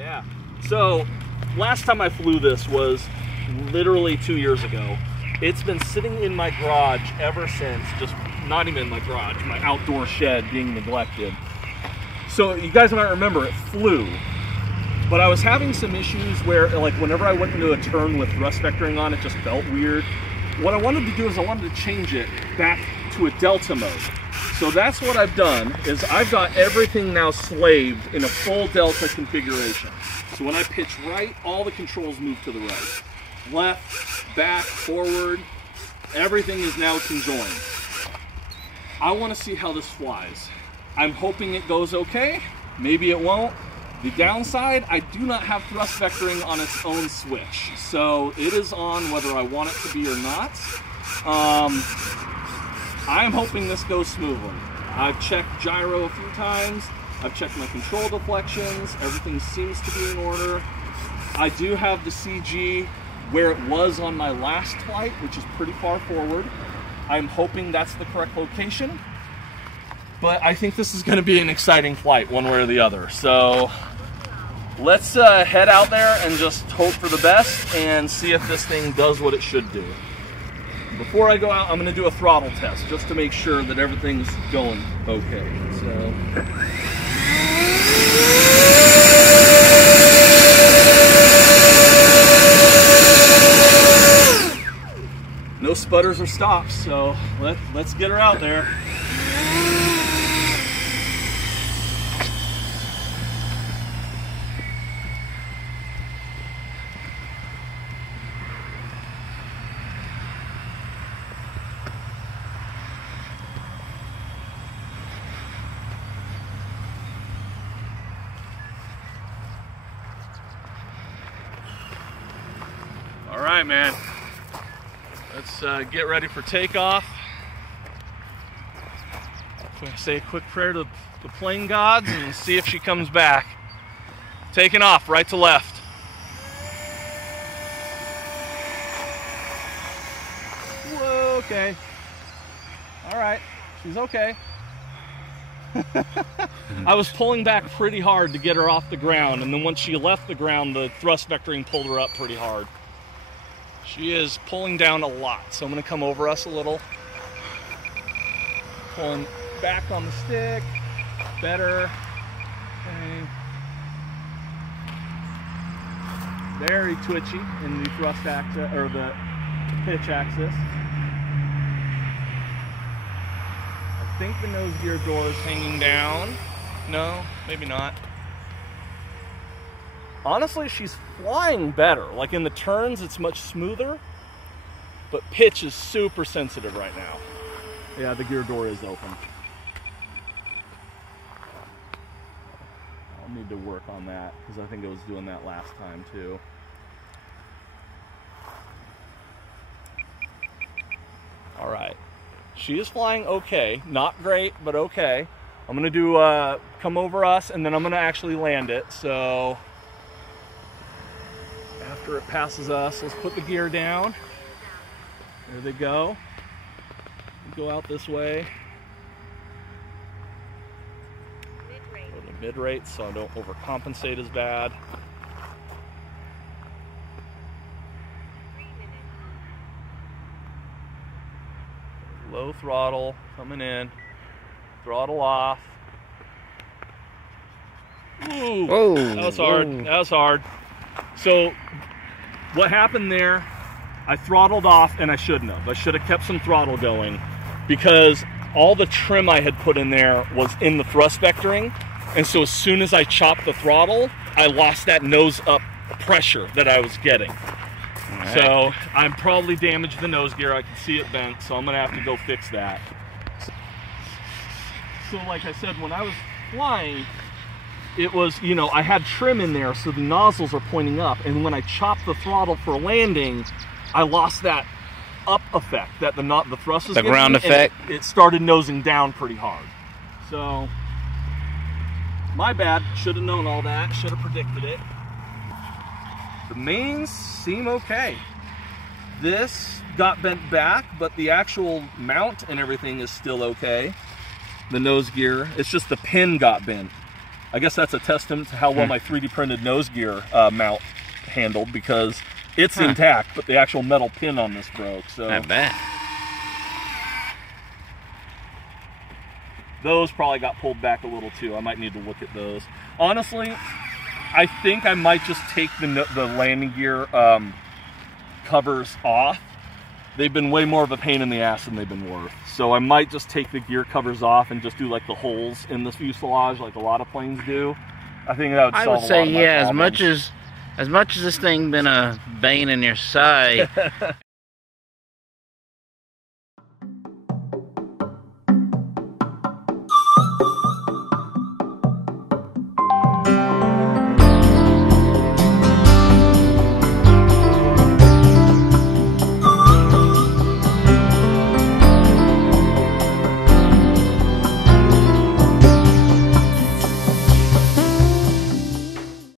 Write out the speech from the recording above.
Yeah. So last time I flew this was literally 2 years ago. It's been sitting in my garage ever since, just not even in my garage, my outdoor shed being neglected. So you guys might remember it flew, but I was having some issues where, like, whenever I went into a turn with thrust vectoring on, it just felt weird. What I wanted to do is I wanted to change it back to a delta mode. So that's what I've done, is I've got everything now slaved in a full delta configuration. So when I pitch right, all the controls move to the right. Left, back, forward, everything is now conjoined. I want to see how this flies. I'm hoping it goes okay, maybe it won't. The downside, I do not have thrust vectoring on its own switch, so it is on whether I want it to be or not. I'm hoping this goes smoothly. I've checked gyro a few times, I've checked my control deflections, everything seems to be in order. I do have the CG where it was on my last flight, which is pretty far forward. I'm hoping that's the correct location, but I think this is going to be an exciting flight one way or the other. So let's head out there and just hope for the best and see if this thing does what it should do. Before I go out, I'm going to do a throttle test just to make sure that everything's going okay. So no sputters or stops, so let's get her out there. All right, man. Let's get ready for takeoff. Say a quick prayer to the plane gods and see if she comes back. Taking off, right to left. Whoa, okay. All right, she's okay. I was pulling back pretty hard to get her off the ground, and then once she left the ground, the thrust vectoring pulled her up pretty hard. She is pulling down a lot, so I'm going to come over us a little. Pulling back on the stick, better. Okay. Very twitchy in the thrust axis, or the pitch axis. I think the nose gear door is hanging down. No, maybe not. Honestly, she's flying better. Like in the turns, it's much smoother, but pitch is super sensitive right now. Yeah, the gear door is open. I'll need to work on that because I think it was doing that last time too. All right, she is flying okay. Not great, but okay. I'm gonna do come over us, and then I'm gonna actually land it. So after it passes us, let's put the gear down. There they go. Go out this way. Go to mid-rate so I don't overcompensate as bad. Low throttle coming in. Throttle off. Ooh, whoa, that was hard. Whoa. That was hard. So what happened there, I throttled off and I shouldn't have. I should have kept some throttle going because all the trim I had put in there was in the thrust vectoring. And so as soon as I chopped the throttle, I lost that nose up pressure that I was getting. Right. So I probably damaged the nose gear. I can see it bent, so I'm gonna have to go fix that. So like I said, when I was flying, it was, you know, I had trim in there, so the nozzles are pointing up, and when I chopped the throttle for landing, I lost that up effect that the thrust was the ground effect. It started nosing down pretty hard. So my bad. Should have known all that. Should have predicted it. The mains seem okay. This got bent back, but the actual mount and everything is still okay. The nose gear, it's just the pin got bent. I guess that's a testament to how well my 3D printed nose gear mount handled, because it's intact, but the actual metal pin on this broke. So I bet. Those probably got pulled back a little too. I might need to look at those. Honestly, I think I might just take the landing gear covers off. They've been way more of a pain in the ass than they've been worth. So I might just take the gear covers off and just do like the holes in the fuselage like a lot of planes do. I think that would solve a lot of my problems. As much as this thing been a bane in your side,